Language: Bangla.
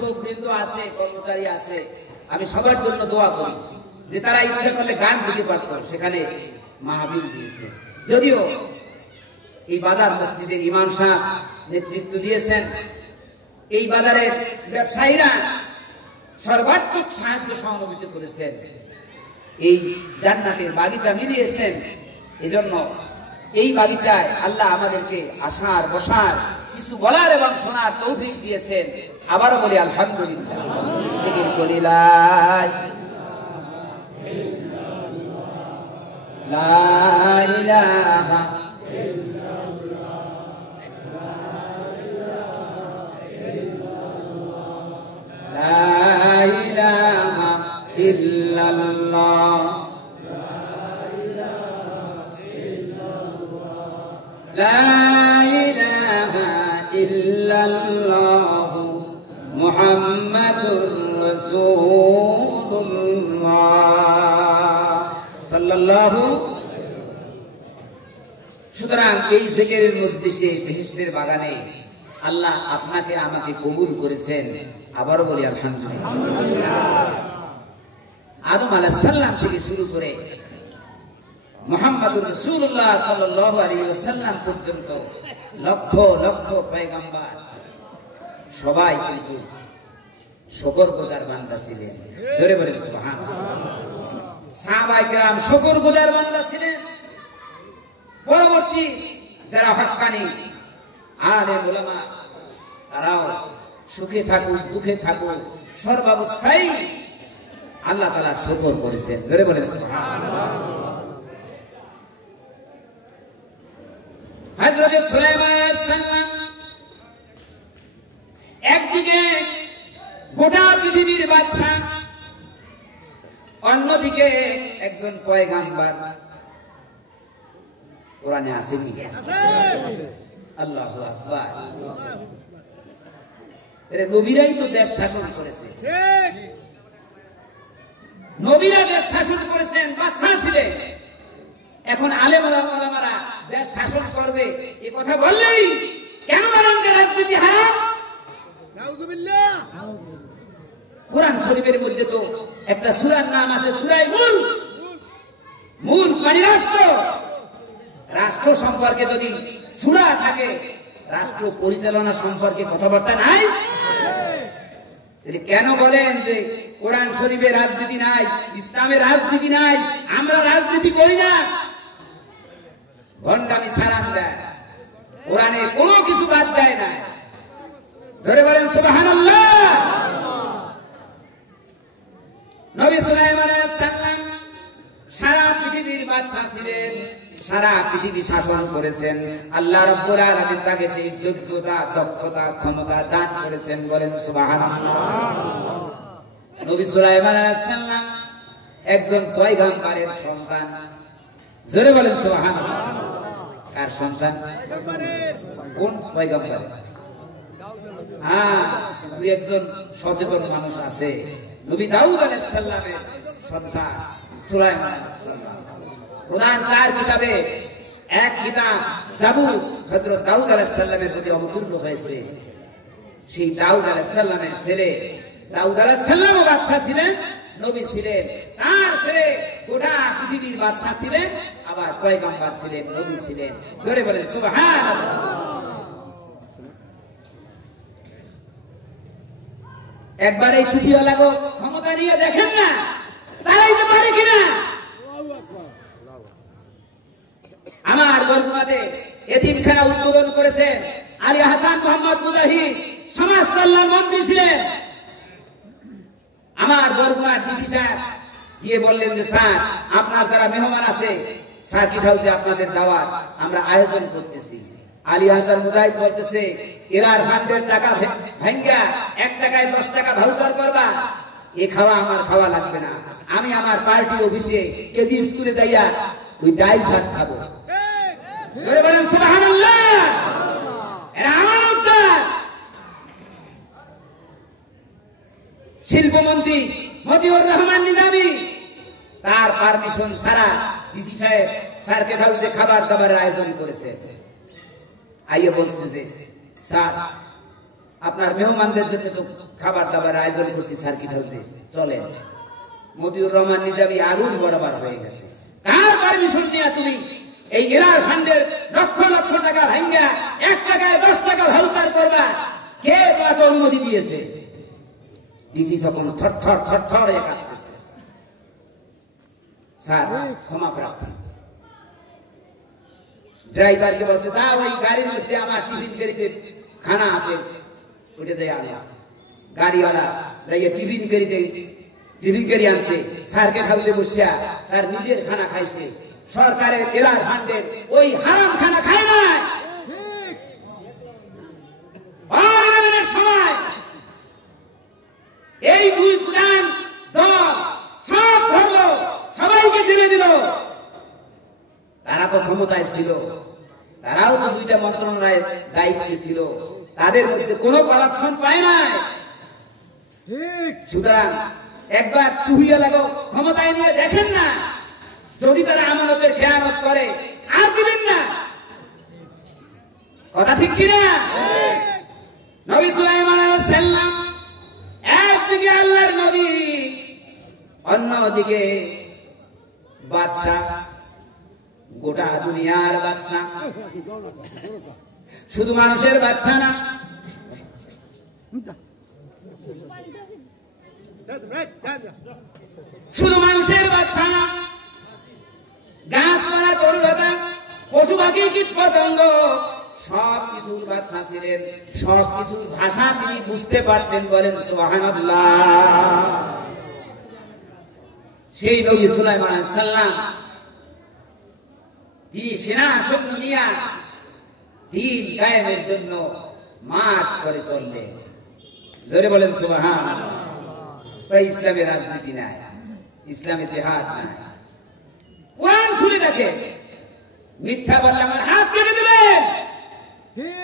শিক্ষকবৃন্দ আছে, কর্মচারী আছে, আমি সবার জন্য দোয়া করি যে তারা ইচ্ছা করলে গান দিতে পারত, সেখানে মাহফিল দিয়েছে। যদিও এই বাজার মসজিদের ইমাম সাহেব নেতৃত্ব দিয়েছেন, এই বাজারের ব্যবসায়ীরা সর্বাত্মক সাহায্য সহযোগিতা করেছেন, এই জান্নাতের বাগিচা মিলিয়েছেন। এজন্য এই বাগিচায় আল্লাহ আমাদেরকে আসার বসার, কিছু বলার এবং শোনার তৌফিক দিয়েছেন। আবারও বলি আলহামদুলিল্লাহ। জিকির করি লা ইলাহা ইল্লাল্লাহ, লা ইলাহা ইল্লাল্লাহ মুহাম্মাদুর রাসূলুল্লাহ সাল্লাল্লাহু। সুতরাং এই জিকিরের মজলিসে, বেহেশতের বাগানে আল্লাহ আপনাকে আমাকে কবুল করেছেন। আবারও বলি আলহামদুলিল্লাহ। আদম আলাইহিস সালাম থেকে শুরু করে মুহাম্মদুর রাসূলুল্লাহ সাল্লাল্লাহু আলাইহি ওয়াসাল্লাম পর্যন্ত লক্ষ লক্ষ পয়গম্বর সবাই কিন্তু শুকরগুজার বান্দা ছিলেন। জোরে বলেন সুবহানাল্লাহ। সাহাবায়ে কেরাম শুকরগুজার বান্দা ছিলেন। পরবর্তী যারা হক্কানি আলেম উলামা, তারাও সুখে থাকুক দুঃখে থাকুক সর্বাবস্থায় আল্লাহ তাআলা শুকর করেছেন। জোরে বলেন সুবহানাল্লাহ। হযরত সুলাইমান আলাইহিস সালাম একদিকে গোটা পৃথিবীর বাদশা, অন্যদিকে একজন পয়গম্বর। কোরআনে আছে কি? আল্লাহু আকবার। এর নবীরাই তো দেশ শাসন করেছে, নবীরা দেশ শাসন করেছেন, বাদশা ছিলেন। এখন আলেম ওলামারা দেশ শাসন করবে এই কথা বললেই কেন বলেন যে রাজনীতি হারাম? নাউযুবিল্লাহ। কোরআন শরীফের মধ্যে তো একটা সূরার নাম আছে সূরা মুলক। মুলক মানে রাষ্ট্র। রাষ্ট্র সম্পর্কে যদি সূরা থাকে, রাষ্ট্র পরিচালনা সম্পর্কে কথাবার্তা নাই। কেন বলেন যে কোরআন শরীফে রাজনীতি নাই, ইসলামে রাজনীতি নাই, আমরা রাজনীতি করি না? ভণ্ডামি ছাড়ান দেয়, কোরআনে কোনো কিছু বাদ দেয় না। জোরে বলেন সুবহানাল্লাহ। নবী সুলাইমান আলাইহিস সালাম সারা পৃথিবীর বাদশা ছিলেন, সারা পৃথিবী শাসন করেছেন। আল্লাহ রাব্বুল আলামিন তাকে সেই যোগ্যতা, দক্ষতা, ক্ষমতা দান করেছেন। বলেন সুবহানাল্লাহ। নবী সুলাইমান আলাইহিস সালাম একজন পয়গম্বরের সন্তান। জোরে বলেন সুবহানাল্লাহ। কার সন্তান? কোন পয়গম্বর? হ্যাঁ, দুই একজন সচেতন মানুষ আছে। নবী দাউদ আলাইহিস সালামের সন্তান সুলাইমান আলাইহিস সালাম। কোরআন 4 কিতাবে এক কিতাব জাবুর হযরত দাউদ আলাইহিস সালামের প্রতি অবতীর্ণ হয়েছে। সেই দাউদ আলাইহিস সালামের ছেলে, দাউদ আলাইহিস সালামও বাদশা ছিলেন, নবী ছিলেন। তার ছেলে গোটা পৃথিবীর বাদশা ছিলেন, আবার পয়গম্বর ছিলেন, নবী ছিলেন। জোরে বলেন সুবহানাল্লাহ। একবার এই টুপিওয়ালাকে ক্ষমতা নিয়ে দেখেন না চালাইতে পারে কিনা। আমার বরগুনাতে এতিমখানা উদ্বোধন করেছেন আলী হাসান মোহাম্মদ মুজাহিদ, সমাজ কল্যাণ মন্ত্রী ছিলেন। আমার বরগুনার ডিসি সাহেব গিয়ে বললেন যে স্যার, আপনার যারা মেহমান আছে সার্কিট হাউসে আপনাদের দাওয়াত আমরা আয়োজন করতেছি। আলী হাসান মুজাহিদ বলতেছে, এরার ফান্ডের টাকা ভাঙ্গা 1 টাকায় 10 টাকা ভাউচার করবা, এ খাওয়া আমার খাওয়া লাগবে না। আমি আমার পার্টি অফিসে কেজি স্কুলে যাইয়া ওই ডাইল ভাত খাবো। জোরে বলেন সুবহানাল্লাহ। এরা আমার উদ্ধার। শিল্পমন্ত্রী মতিউর রহমান নিজামী তার পারমিশন ছাড়া ডিসি সাহেব সার্কিট হাউসে খাবার দাবারের আয়োজন করেছে। আইয়ে বলছে যে স্যার আপনার মেহমানদের জন্য তো খাবার দাবার আয়োজন করছি সার্কিট হাউসে, চলে। মতিউর রহমান নিজামী আগুন বরাবর হয়ে গেছে। তার পারমিশন নিয়ে তুমি এই এলার ফান্ডের লক্ষ লক্ষ টাকা ভাঙ্গা 1 টাকায় 10 টাকা ভাউচার করবা, কে তোমাকে অনুমতি দিয়েছে? ডিসি তখন থরথর থরথর কাঁপতেছে। স্যার ক্ষমা প্রার্থী। ড্রাইভারকে বলছে, যা ওই গাড়ির মধ্যে আমার টিফিন গাড়িতে খানা আছে, উঠে যাই আনা। গাড়িওয়ালা যাইয়ে টিফিন গাড়ি আনছে, স্যারকে খাইতে বসে তার নিজের খানা খাইছে। সরকারের এলার ফান্ডের ওই হারাম খানা খায় না। সময় এই দুই প্রধান দল সব ধর্ম সবাইকে জেনে দিল। তারা তো ক্ষমতায় ছিল, তারাও তো 2টা মন্ত্রণালয়ের দায়িত্বে ছিল, তাদের মধ্যে কোনো করাপশন পায় নাই। সুতরাং একবার টুহিয়া লাগো, ক্ষমতায় নিয়ে দেখেন না, যদি তারা আমানতের খেয়ানত করে আর দিবেন না। কথা ঠিক কিনা? নবী সুলাইমান আলাইহিস সালাম একদিকে আল্লাহর নবী, অন্যদিকে বাদশা, গোটা দুনিয়ার বাদশা। শুধু মানুষের বাদশা না, শুধু মানুষের বাদশা না, গাছপালা তরুলতা পশু পাখি কীট পতঙ্গ সব কিছুর বাদশা ছিলেন। সব কিছুর ভাষা তিনি বুঝতে পারতেন, বলেন সুবহানাল্লাহ। সেই নবী সুলাইমান আলাইহিস সালাম তিনি সেনা সৈন্য নিয়ে দিন কায়েমের জন্য মার্চ করে চললেন। জোরে বলেন সুবহানাল্লাহ। তাই ইসলামের রাজনীতি নাই, ইসলামে জিহাদ নাই। কোরআন খুলে দেখে, মিথ্যা বললে আমার হাত কেটে দেবেন।